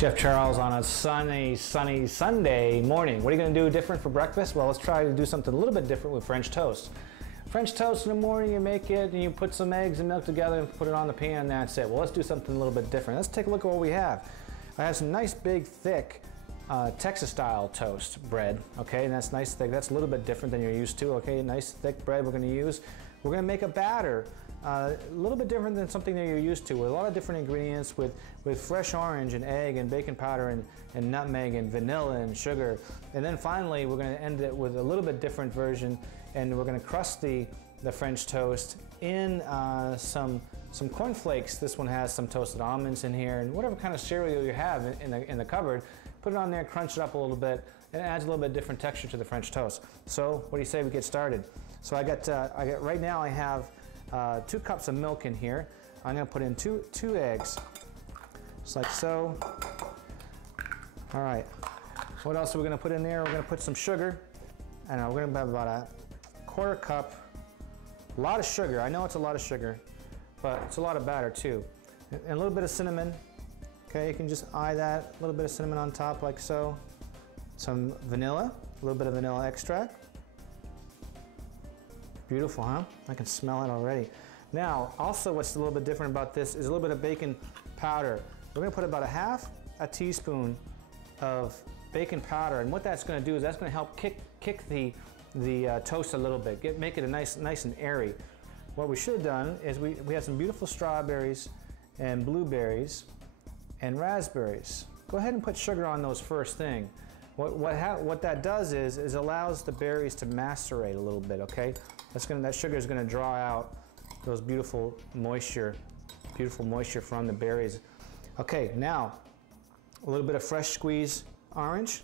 Chef Charles on a sunny Sunday morning. What are you going to do different for breakfast? Well, let's try to do something a little bit different with French toast. French toast in the morning, you make it and you put some eggs and milk together and put it on the pan and that's it. Well, let's do something a little bit different. Let's take a look at what we have. I have some nice big thick Texas style toast bread, okay, and that's nice thick. That's a little bit different than you're used to, okay, nice thick bread we're going to use. We're going to make a batter a little bit different than something that you're used to, with a lot of different ingredients, with fresh orange and egg and baking powder and nutmeg and vanilla and sugar. And then finally we're going to end it with a little bit different version, and we're going to crust the French toast in some corn flakes. This one has some toasted almonds in here, and whatever kind of cereal you have in the cupboard, put it on there, crunch it up a little bit, and it adds a little bit different texture to the French toast. So what do you say we get started? So I got right now I have 2 cups of milk in here. I'm going to put in two eggs, just like so. All right. What else are we going to put in there? We're going to put some sugar, and we're going to have about a 1/4 cup. A lot of sugar. I know it's a lot of sugar, but it's a lot of batter too. And a little bit of cinnamon. Okay, you can just eye that. A little bit of cinnamon on top, like so. Some vanilla. A little bit of vanilla extract. Beautiful, huh? I can smell it already. Now, also what's a little bit different about this is a little bit of baking powder. We're going to put about a teaspoon of baking powder, and what that's going to do is that's going to help kick the toast a little bit, make it a nice and airy. What we should have done is we have some beautiful strawberries and blueberries and raspberries. Go ahead and put sugar on those first thing. What that does is allows the berries to macerate a little bit, okay? That sugar is going to draw out those beautiful moisture from the berries. Okay, now a little bit of fresh squeezed orange.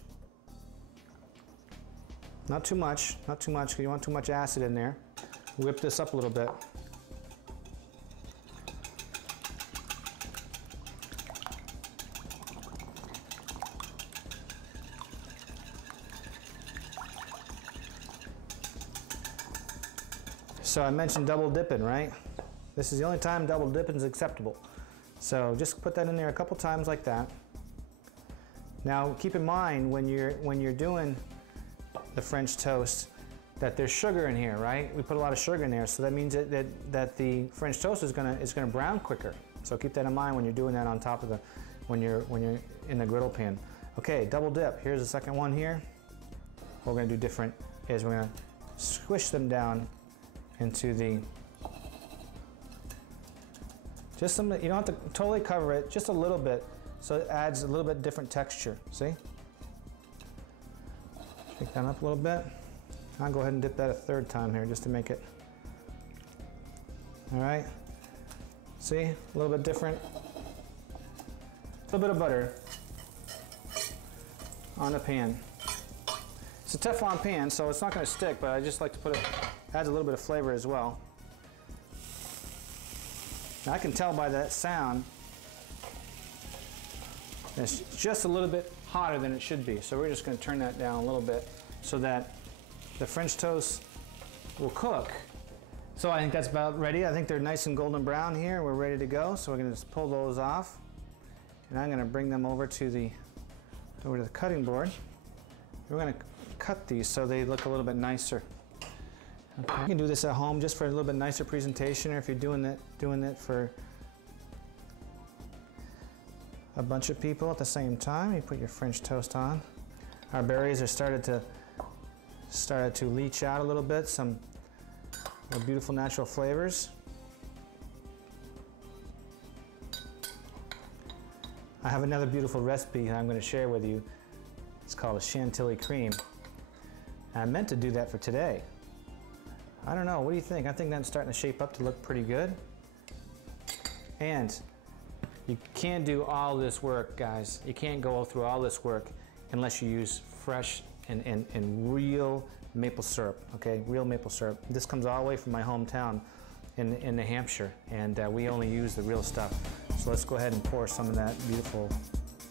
Not too much, because you want too much acid in there. Whip this up a little bit. So I mentioned double dipping, right? This is the only time double dipping is acceptable. So just put that in there a couple times like that. Now keep in mind when you're doing the French toast that there's sugar in here, right? We put a lot of sugar in there, so that means that the French toast is gonna brown quicker. So keep that in mind when you're doing that on top of when you're in the griddle pan. Okay, double dip. Here's the second one here. What we're gonna do different is we're gonna squish them down into the, just some, you don't have to totally cover it, just a little bit, so it adds a little bit different texture. See? Shake that up a little bit. I'll go ahead and dip that a 3rd time here just to make it. All right. See? A little bit different. A little bit of butter on the pan. It's a Teflon pan, so it's not going to stick, but I just like to put it, adds a little bit of flavor as well. Now I can tell by that sound it's just a little bit hotter than it should be, so we're just going to turn that down a little bit so that the French toast will cook. So I think that's about ready. I think they're nice and golden brown here. We're ready to go, so we're going to just pull those off, and I'm going to bring them over to the cutting board. We're going to cut these so they look a little bit nicer. Okay. You can do this at home just for a little bit nicer presentation, or if you're doing it for a bunch of people at the same time, you put your French toast on. Our berries are started to leach out a little bit, some beautiful natural flavors. I have another beautiful recipe I'm going to share with you. It's called a chantilly cream. And I meant to do that for today. I don't know, what do you think? I think that's starting to shape up to look pretty good. And you can't do all this work, guys. You can't go through all this work unless you use fresh and real maple syrup, okay? Real maple syrup. This comes all the way from my hometown in New Hampshire, and we only use the real stuff. So let's go ahead and pour some of that beautiful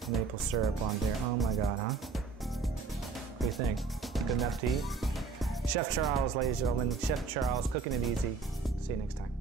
maple syrup on there. Oh my God, huh? What do you think? Good enough to eat? Chef Charles, ladies and gentlemen. Chef Charles, cooking it easy. See you next time.